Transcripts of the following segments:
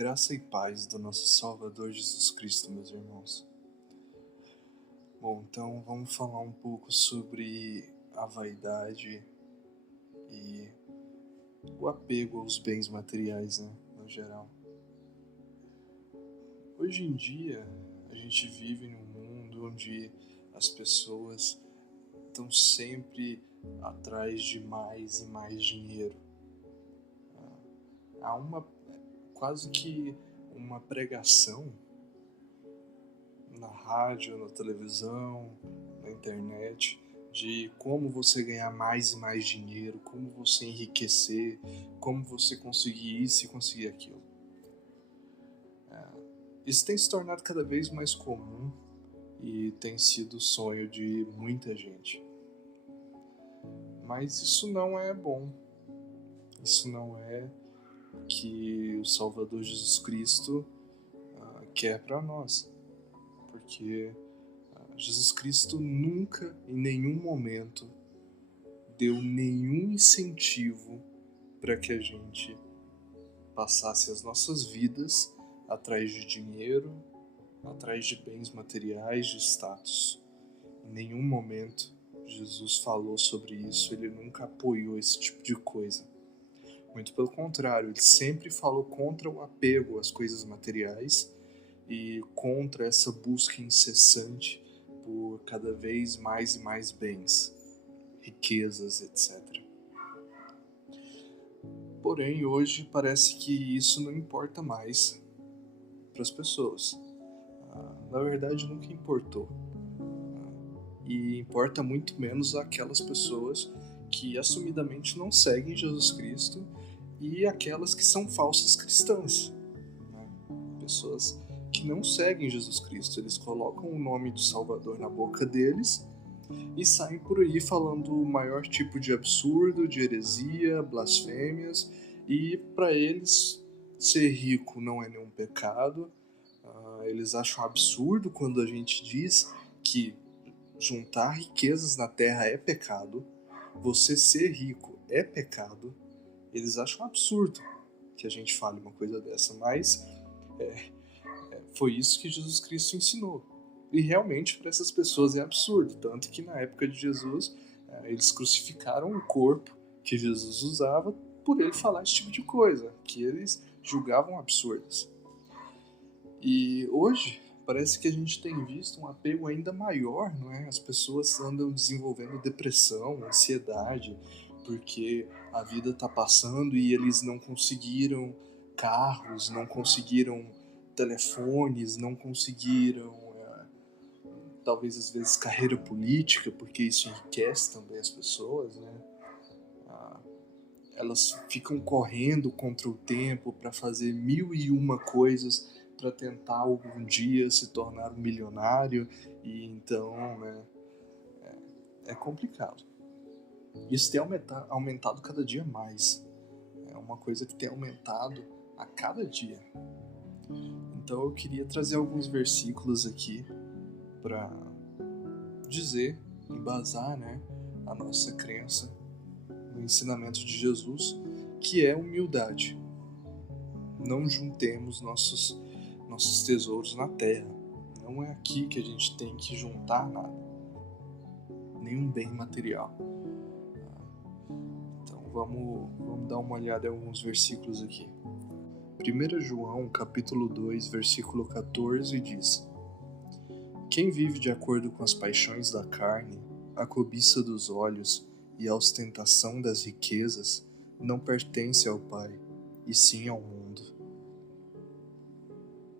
Graça e paz do nosso Salvador Jesus Cristo, meus irmãos. Bom, então vamos falar um pouco sobre a vaidade e o apego aos bens materiais, né, no geral. Hoje em dia, a gente vive num mundo onde as pessoas estão sempre atrás de mais e mais dinheiro. Há quase que uma pregação na rádio, na televisão, na internet, de como você ganhar mais e mais dinheiro, como você enriquecer, como você conseguir isso e conseguir aquilo. Isso tem se tornado cada vez mais comum e tem sido o sonho de muita gente. Mas isso não é bom. Isso não é o que o Salvador Jesus Cristo quer para nós. Porque Jesus Cristo nunca, em nenhum momento, deu nenhum incentivo para que a gente passasse as nossas vidas atrás de dinheiro, atrás de bens materiais, de status. Em nenhum momento Jesus falou sobre isso, ele nunca apoiou esse tipo de coisa. Muito pelo contrário, ele sempre falou contra o apego às coisas materiais e contra essa busca incessante por cada vez mais e mais bens, riquezas, etc. Porém, hoje parece que isso não importa mais para as pessoas. Na verdade, nunca importou. E importa muito menos aquelas pessoas que assumidamente não seguem Jesus Cristo e aquelas que são falsas cristãs. Pessoas que não seguem Jesus Cristo, eles colocam o nome do Salvador na boca deles e saem por aí falando o maior tipo de absurdo, de heresia, blasfêmias, e para eles ser rico não é nenhum pecado. Eles acham absurdo quando a gente diz que juntar riquezas na terra é pecado, você ser rico é pecado. Eles acham absurdo que a gente fale uma coisa dessa, mas foi isso que Jesus Cristo ensinou. E realmente para essas pessoas é absurdo, tanto que na época de Jesus eles crucificaram o corpo que Jesus usava por ele falar esse tipo de coisa, que eles julgavam absurdas. E hoje parece que a gente tem visto um apego ainda maior, não é? As pessoas andam desenvolvendo depressão, ansiedade, porque a vida está passando e eles não conseguiram carros, não conseguiram telefones, não conseguiram, talvez às vezes, carreira política, porque isso enriquece também as pessoas, né? Elas ficam correndo contra o tempo para fazer 1001 coisas para tentar algum dia se tornar um milionário, e então, né, é complicado. Isso tem aumentado cada dia mais. É uma coisa que tem aumentado a cada dia. Então eu queria trazer alguns versículos aqui para dizer, embasar, né, a nossa crença no ensinamento de Jesus, que é humildade. Não juntemos nossos tesouros na terra. Não é aqui que a gente tem que juntar nada, nenhum bem material. Então vamos dar uma olhada em alguns versículos aqui. 1 João capítulo 2, versículo 14 diz: Quem vive de acordo com as paixões da carne, a cobiça dos olhos e a ostentação das riquezas, não pertence ao Pai, e sim ao mundo.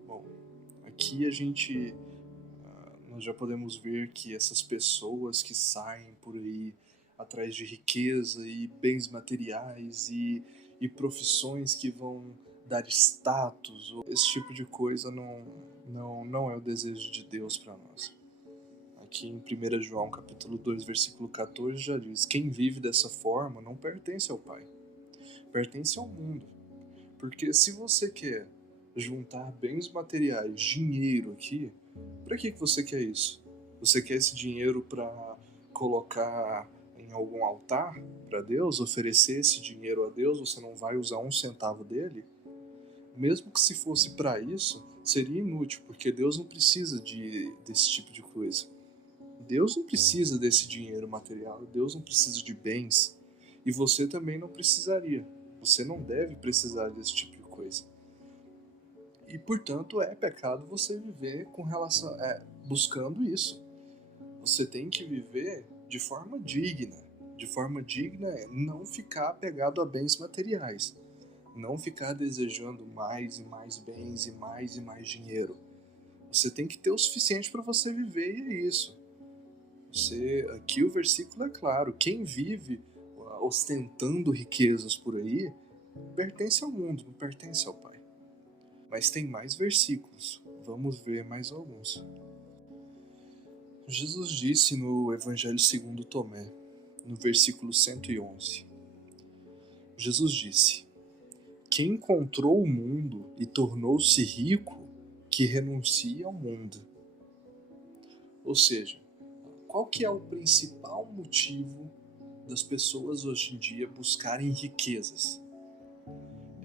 Bom, aqui nós já podemos ver que essas pessoas que saem por aí atrás de riqueza e bens materiais e profissões que vão dar status, esse tipo de coisa não é o desejo de Deus para nós. Aqui em 1 João capítulo 2, versículo 14 já diz: quem vive dessa forma não pertence ao Pai, pertence ao mundo. Porque se você quer juntar bens materiais, dinheiro aqui, para que você quer isso? Você quer esse dinheiro para colocar em algum altar para Deus, oferecer esse dinheiro a Deus? Você não vai usar um centavo dele? Mesmo que se fosse para isso, seria inútil, porque Deus não precisa desse tipo de coisa. Deus não precisa desse dinheiro material, Deus não precisa de bens, e você também não precisaria. Você não deve precisar desse tipo de coisa. E, portanto, é pecado você viver buscando isso. Você tem que viver de forma digna. De forma digna é não ficar apegado a bens materiais. Não ficar desejando mais e mais bens e mais dinheiro. Você tem que ter o suficiente para você viver e é isso. Aqui o versículo é claro. Quem vive ostentando riquezas por aí pertence ao mundo, não pertence ao Pai. Mas tem mais versículos. Vamos ver mais alguns. Jesus disse no Evangelho segundo Tomé, no versículo 111. Jesus disse: quem encontrou o mundo e tornou-se rico, que renuncie ao mundo. Ou seja, qual que é o principal motivo das pessoas hoje em dia buscarem riquezas?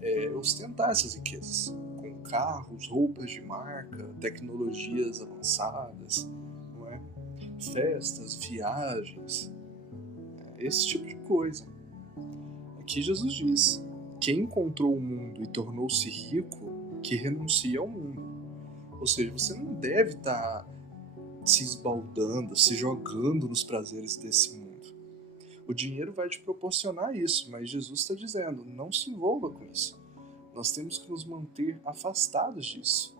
É ostentar essas riquezas, com carros, roupas de marca, tecnologias avançadas, não é? Festas, viagens, esse tipo de coisa. Aqui Jesus diz: quem encontrou o mundo e tornou-se rico, que renuncia ao mundo. Ou seja, você não deve estar se esbaldando, se jogando nos prazeres desse mundo. O dinheiro vai te proporcionar isso, mas Jesus está dizendo, não se envolva com isso. Nós temos que nos manter afastados disso.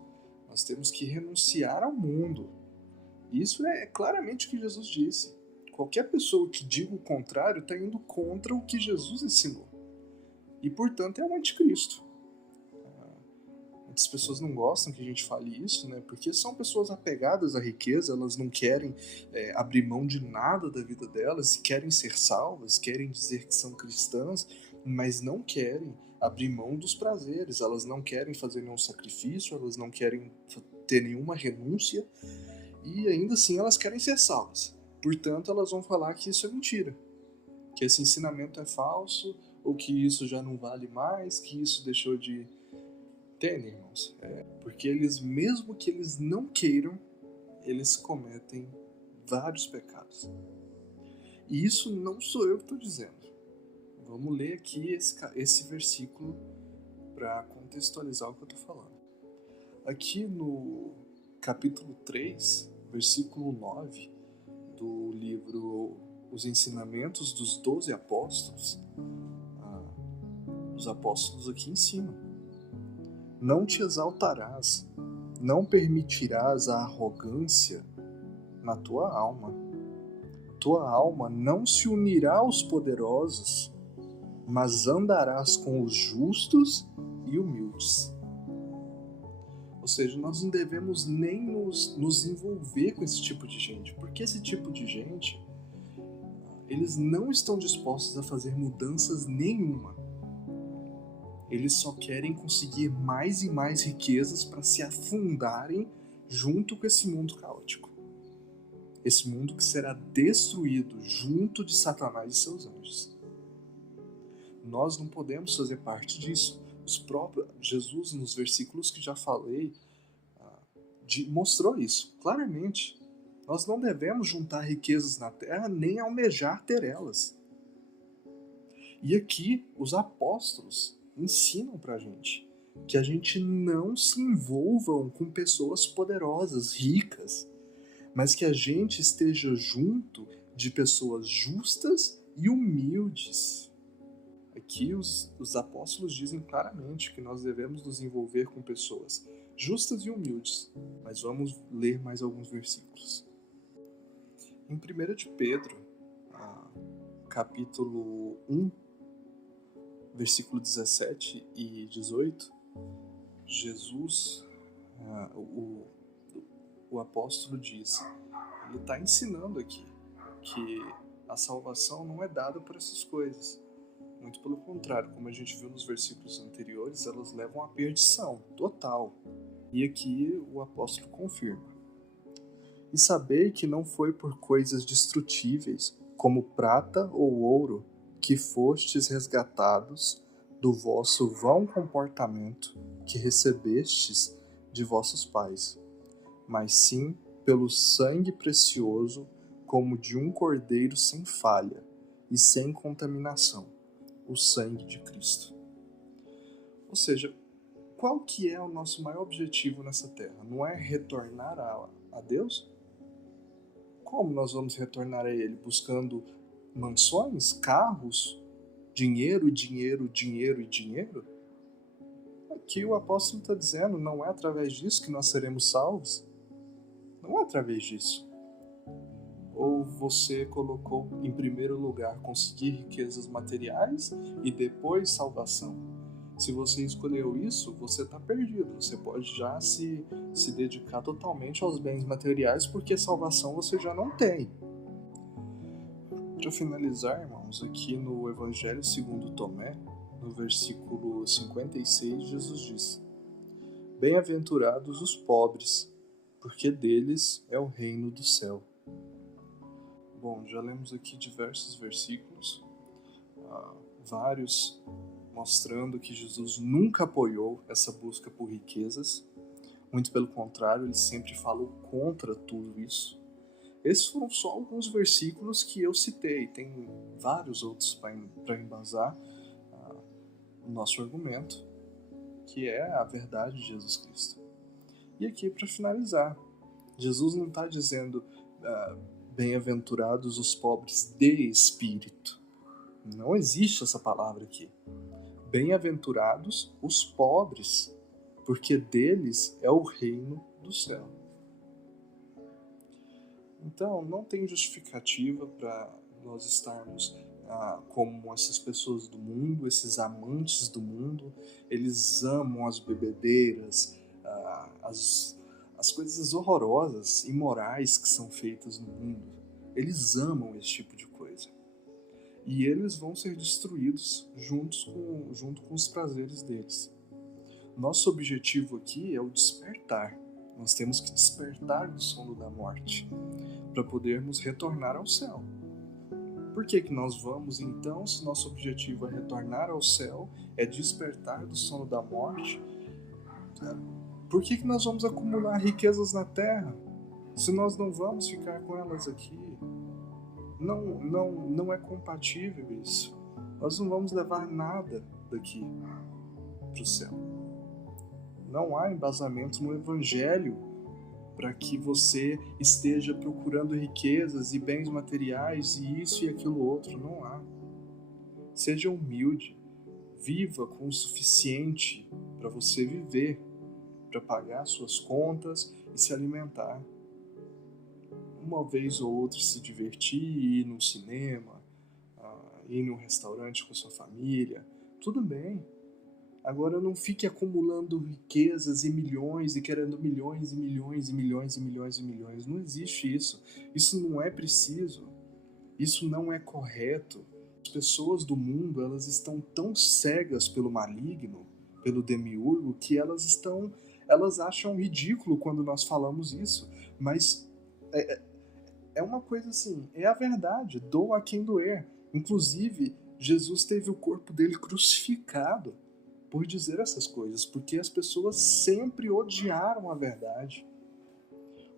Nós temos que renunciar ao mundo. Isso é claramente o que Jesus disse. Qualquer pessoa que diga o contrário está indo contra o que Jesus ensinou. E, portanto, é o anticristo. Muitas pessoas não gostam que a gente fale isso, né? Porque são pessoas apegadas à riqueza, elas não querem abrir mão de nada da vida delas, querem ser salvas, querem dizer que são cristãs, mas não querem abrir mão dos prazeres, elas não querem fazer nenhum sacrifício, elas não querem ter nenhuma renúncia, e ainda assim elas querem ser salvas. Portanto, elas vão falar que isso é mentira, que esse ensinamento é falso, ou que isso já não vale mais, que isso deixou de... Entendem, irmãos? Porque eles, mesmo que eles não queiram, eles cometem vários pecados. E isso não sou eu que estou dizendo. Vamos ler aqui esse versículo para contextualizar o que eu estou falando. Aqui no capítulo 3, versículo 9 do livro Os Ensinamentos dos 12 Apóstolos, os apóstolos aqui ensinam: não te exaltarás, não permitirás a arrogância na tua alma. Tua alma não se unirá aos poderosos, mas andarás com os justos e humildes. Ou seja, nós não devemos nem nos envolver com esse tipo de gente, porque esse tipo de gente, eles não estão dispostos a fazer mudanças nenhuma. Eles só querem conseguir mais e mais riquezas para se afundarem junto com esse mundo caótico. Esse mundo que será destruído junto de Satanás e seus anjos. Nós não podemos fazer parte disso. Jesus, nos versículos que já falei, mostrou isso claramente. Nós não devemos juntar riquezas na terra nem almejar ter elas. E aqui os apóstolos ensinam pra gente que a gente não se envolva com pessoas poderosas, ricas, mas que a gente esteja junto de pessoas justas e humildes. Aqui os apóstolos dizem claramente que nós devemos nos envolver com pessoas justas e humildes, mas vamos ler mais alguns versículos. Em 1 de Pedro, capítulo 1, versículo 17 e 18, Jesus, o apóstolo diz, ele está ensinando aqui que a salvação não é dada por essas coisas. Muito pelo contrário, como a gente viu nos versículos anteriores, elas levam à perdição total. E aqui o apóstolo confirma. E sabei que não foi por coisas destrutíveis, como prata ou ouro, que fostes resgatados do vosso vão comportamento que recebestes de vossos pais, mas sim pelo sangue precioso, como de um cordeiro sem falha e sem contaminação, o sangue de Cristo. Ou seja, qual que é o nosso maior objetivo nessa terra? Não é retornar a Deus? Como nós vamos retornar a Ele? Buscando mansões, carros, dinheiro, dinheiro, dinheiro e dinheiro? Aqui o apóstolo está dizendo, não é através disso que nós seremos salvos. Não é através disso. Ou você colocou em primeiro lugar conseguir riquezas materiais e depois salvação? Se você escolheu isso, você está perdido. Você pode já se dedicar totalmente aos bens materiais, porque salvação você já não tem. Para finalizar, irmãos, aqui no Evangelho segundo Tomé, no versículo 56, Jesus diz: Bem-aventurados os pobres, porque deles é o reino do céu. Bom, já lemos aqui diversos versículos, vários mostrando que Jesus nunca apoiou essa busca por riquezas. Muito pelo contrário, ele sempre falou contra tudo isso. Esses foram só alguns versículos que eu citei. Tem vários outros para embasar o nosso argumento, que é a verdade de Jesus Cristo. E aqui, para finalizar, Jesus não está dizendo bem-aventurados os pobres de espírito. Não existe essa palavra aqui. Bem-aventurados os pobres, porque deles é o reino do céu. Então, não tem justificativa para nós estarmos como essas pessoas do mundo, esses amantes do mundo. Eles amam as bebedeiras, as coisas horrorosas, imorais que são feitas no mundo. Eles amam esse tipo de coisa. E eles vão ser destruídos junto com os prazeres deles. Nosso objetivo aqui é o despertar. Nós temos que despertar do sono da morte para podermos retornar ao céu. Por que nós vamos então, se nosso objetivo é retornar ao céu, é despertar do sono da morte? Por que nós vamos acumular riquezas na terra se nós não vamos ficar com elas aqui? Não é compatível isso. Nós não vamos levar nada daqui para o céu. Não há embasamento no Evangelho para que você esteja procurando riquezas e bens materiais e isso e aquilo outro. Não há. Seja humilde. Viva com o suficiente para você viver, para pagar suas contas e se alimentar. Uma vez ou outra se divertir, ir num cinema, ir num restaurante com sua família, tudo bem. Agora não fique acumulando riquezas e milhões e querendo milhões e milhões e milhões e milhões e milhões. Não existe isso. Isso não é preciso. Isso não é correto. As pessoas do mundo, elas estão tão cegas pelo maligno, pelo demiurgo, que elas acham ridículo quando nós falamos isso. Mas é uma coisa assim, é a verdade, doa a quem doer. Inclusive, Jesus teve o corpo dele crucificado por dizer essas coisas, porque as pessoas sempre odiaram a verdade.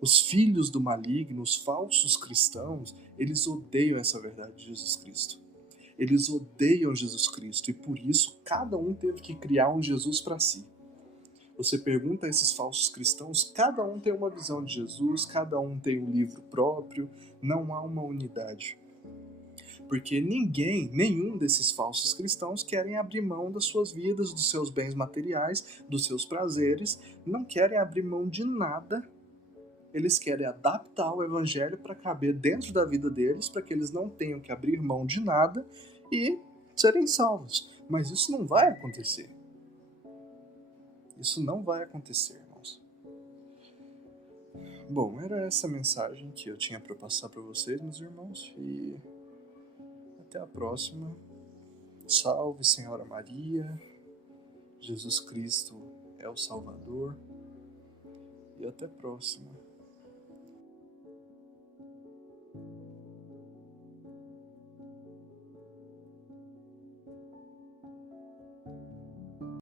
Os filhos do maligno, os falsos cristãos, eles odeiam essa verdade de Jesus Cristo. Eles odeiam Jesus Cristo e por isso cada um teve que criar um Jesus para si. Você pergunta a esses falsos cristãos, cada um tem uma visão de Jesus, cada um tem um livro próprio, não há uma unidade. Porque nenhum desses falsos cristãos querem abrir mão das suas vidas, dos seus bens materiais, dos seus prazeres, não querem abrir mão de nada. Eles querem adaptar o evangelho para caber dentro da vida deles, para que eles não tenham que abrir mão de nada e serem salvos. Mas isso não vai acontecer. Isso não vai acontecer, irmãos. Bom, era essa mensagem que eu tinha para passar para vocês, meus irmãos, e até a próxima. Salve, Senhora Maria. Jesus Cristo é o Salvador. E até a próxima.